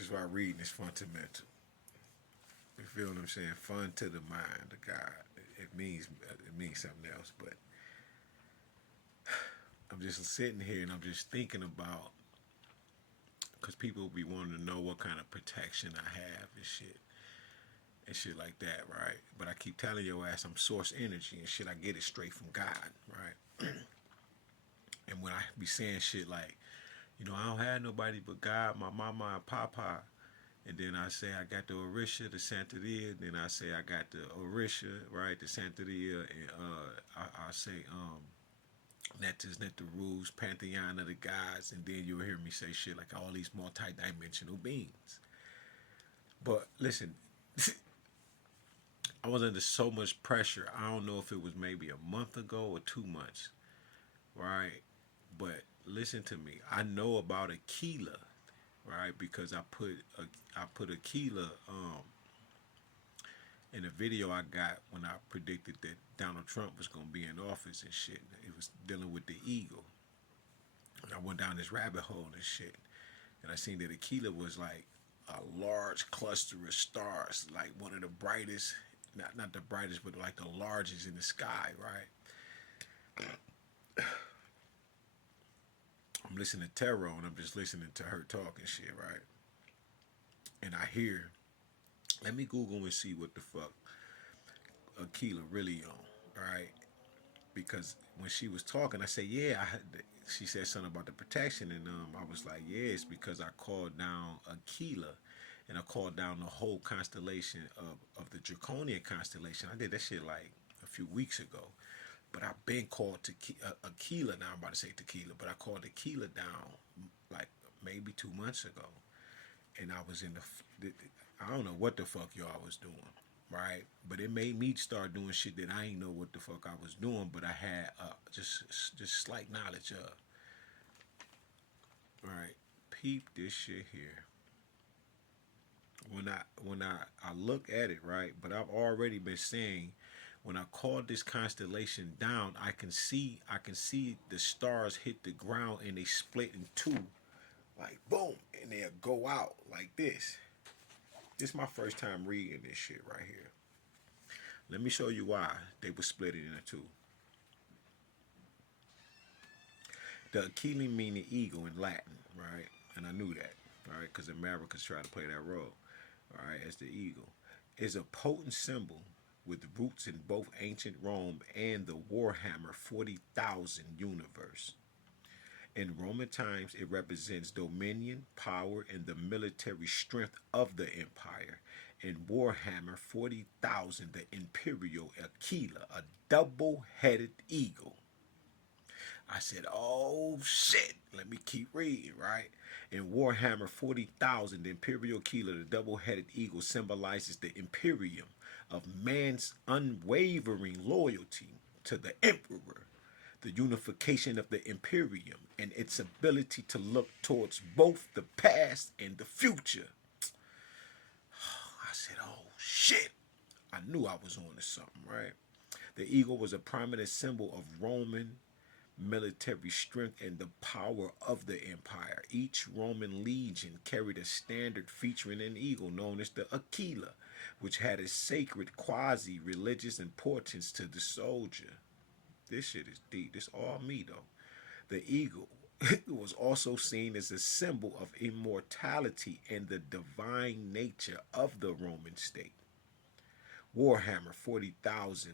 is why reading is fundamental. You feel what I'm saying? Fun to the mind of God. It means something else. But I'm just sitting here and I'm just thinking about, because people be wanting to know what kind of protection I have and shit like that, right? But I keep telling your ass I'm source energy and shit. I get it straight from God, right? And when I be saying shit like, I don't have nobody but God, my mama and papa, and then I say I got the Orisha, the Santeria, then I say I got the Orisha, right, the Santeria, and I say Net the rules, Pantheon of the gods, and then you'll hear me say shit like all these multi-dimensional beings. But listen, I was under so much pressure. I don't know if it was maybe a month ago or 2 months, right? But listen to me. I know about Aquila, right? Because I put Aquila in a video I got when I predicted that Donald Trump was gonna be in office and shit. It was dealing with the eagle. And I went down this rabbit hole and shit. And I seen that Aquila was like a large cluster of stars, like one of the brightest, not the brightest, but like the largest in the sky, right? I'm listening to Tarot and I'm just listening to her talk and shit, right? And I hear, let me Google and see what the fuck Aquila really on, right? Because when she was talking, I said, yeah, she said something about the protection, and I was like, yeah, it's because I called down Aquila, and I called down the whole constellation of the Draconian constellation. I did that shit like a few weeks ago, but I've been called to Aquila. Now I'm about to say tequila, but I called Aquila down like maybe 2 months ago, and I was in I don't know what the fuck y'all was doing, right? But it made me start doing shit that I ain't know what the fuck I was doing, but I had just slight knowledge of. Right, peep this shit here. When I look at it, right, but I've already been saying when I called this constellation down, I can see the stars hit the ground and they split in two, like boom, and they'll go out like this. This is my first time reading this shit right here. Let me show you why they were split it into two. The Achille mean the eagle in Latin, right? And I knew that, right? Because Americans try to play that role, all right, as the eagle. Is a potent symbol with roots in both ancient Rome and the Warhammer 40,000 universe. In Roman times, it represents dominion, power, and the military strength of the empire. In Warhammer 40,000, the Imperial Aquila, a double headed eagle. I said, oh shit, let me keep reading, right? In Warhammer 40,000, the Imperial Aquila, the double headed eagle, symbolizes the imperium of man's unwavering loyalty to the emperor, the unification of the imperium, and its ability to look towards both the past and the future. I said, oh shit. I knew I was on to something, right? The eagle was a prominent symbol of Roman military strength and the power of the empire. Each Roman legion carried a standard featuring an eagle known as the Aquila, which had a sacred quasi-religious importance to the soldier. This shit is deep. This all me though. The eagle was also seen as a symbol of immortality and the divine nature of the Roman state. Warhammer 40,000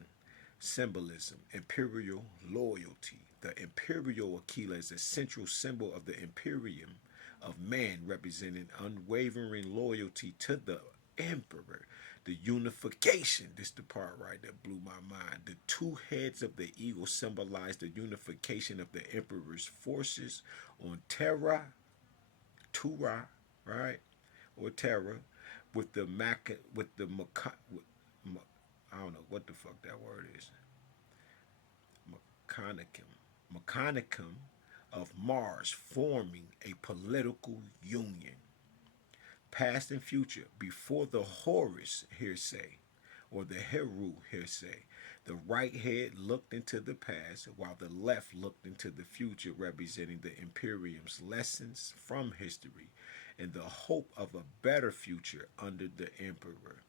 symbolism, imperial loyalty. The imperial Aquila is a central symbol of the imperium of man, representing unwavering loyalty to the emperor. The unification, this is the part right that blew my mind. The two heads of the eagle symbolize the unification of the emperor's forces on Tura, right, or Terra, with the I don't know what the fuck that word is. Mechanicum of Mars, forming a political union. Past and future, before the Horus hearsay, or the Heru hearsay, the right head looked into the past, while the left looked into the future, representing the Imperium's lessons from history in the hope of a better future under the emperor.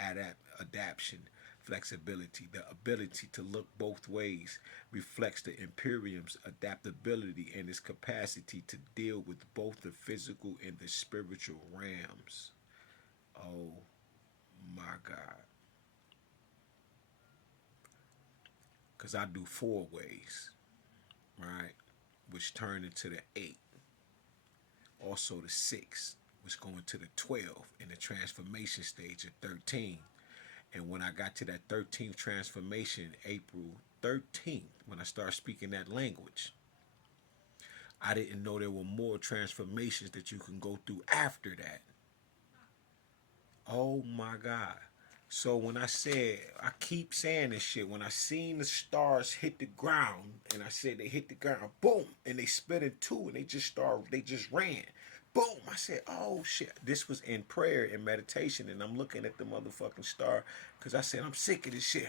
Adaptation, flexibility, the ability to look both ways reflects the Imperium's adaptability and its capacity to deal with both the physical and the spiritual realms. Oh my God. Because I do four ways, right? Which turn into the eight. Also the six, which go into the 12 in the transformation stage of 13. And when I got to that 13th transformation, April 13th, when I started speaking that language, I didn't know there were more transformations that you can go through after that. Oh my God. So when I said, I keep saying this shit, when I seen the stars hit the ground, and I said they hit the ground, boom, and they split in two, and they just ran. Boom. I said, oh shit. This was in prayer and meditation, and I'm looking at the motherfucking star, because I said, I'm sick of this shit.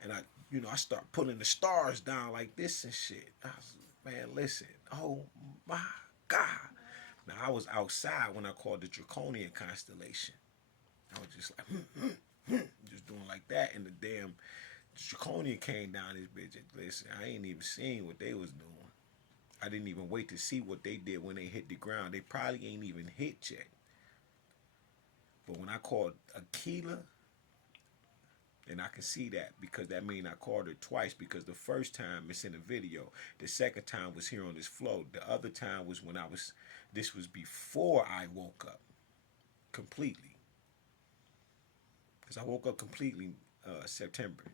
And I start pulling the stars down like this and shit. I was, man, listen. Oh my God. Now I was outside when I called the Draconian Constellation. I was just like, just doing like that, and the damn Draconian came down this bitch. Listen, I ain't even seen what they was doing. I didn't even wait to see what they did when they hit the ground. They probably ain't even hit yet. But when I called Aquila, and I can see that because that means I called her twice, because the first time it's in the video. The second time was here on this flow. The other time was this was before I woke up completely. Because I woke up completely in September,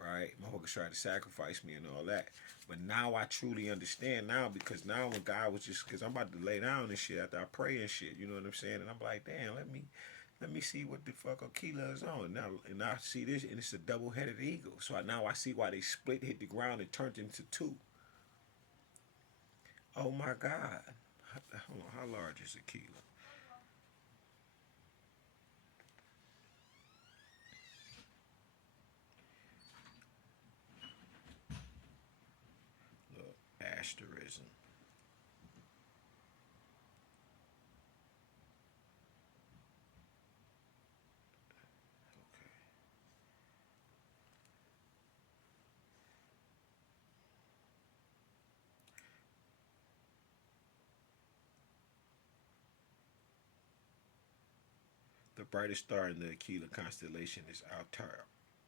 right? My hooker tried to sacrifice me and all that. But now I truly understand now, because now when God was just, because I'm about to lay down and shit after I pray and shit, you know what I'm saying? And I'm like, damn, let me see what the fuck Aquila is on. Now, and I see this, and it's a double-headed eagle. So now I see why they split, hit the ground, and turned into two. Oh my God. Hold on, how large is Aquila? Look, asterism. Okay. The brightest star in the Aquila constellation is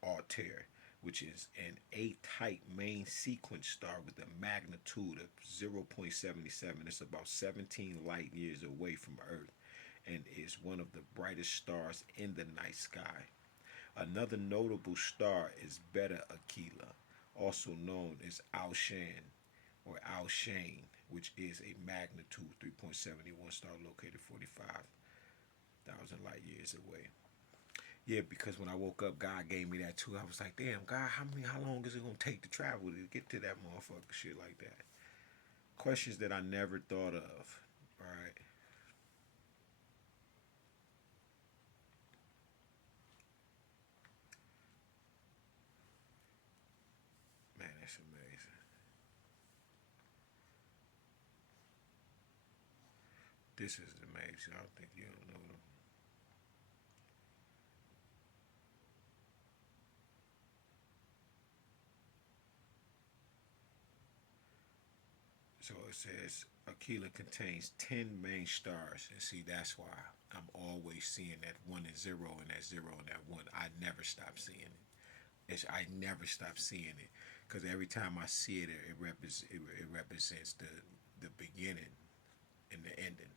Altair, which is an A-type main sequence star with a magnitude of 0.77. It's about 17 light years away from Earth, and is one of the brightest stars in the night sky. Another notable star is Beta Aquila, also known as Alshan or Alshane, which is a magnitude 3.71 star located 45,000 light years away. Yeah, because when I woke up, God gave me that too. I was like, damn, God, how long is it gonna take to travel to get to that motherfucker shit like that? Questions that I never thought of. Right. Man, that's amazing. This is amazing. I don't think you don't know them. So it says Aquila contains 10 main stars. And see, that's why I'm always seeing that 1 and 0 and that 0 and that 1. I never stop seeing it. I never stop seeing it. Because every time I see it, it represents the beginning and the ending.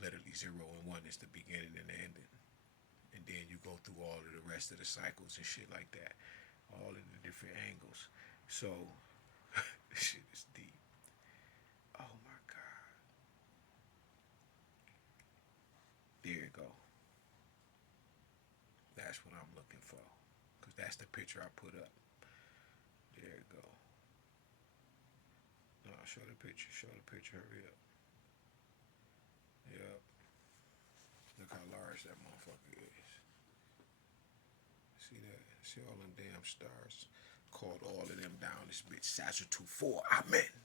Literally 0 and 1 is the beginning and the ending. And then you go through all of the rest of the cycles and shit like that. All of the different angles. So, this shit is deep. Oh my God. There you go. That's what I'm looking for. Because that's the picture I put up. There you go. No, show the picture. Show the picture. Hurry up. Yep. Look how large that motherfucker is. See that? See all them damn stars? Called all of them down this bitch. Sagittal 4. Amen.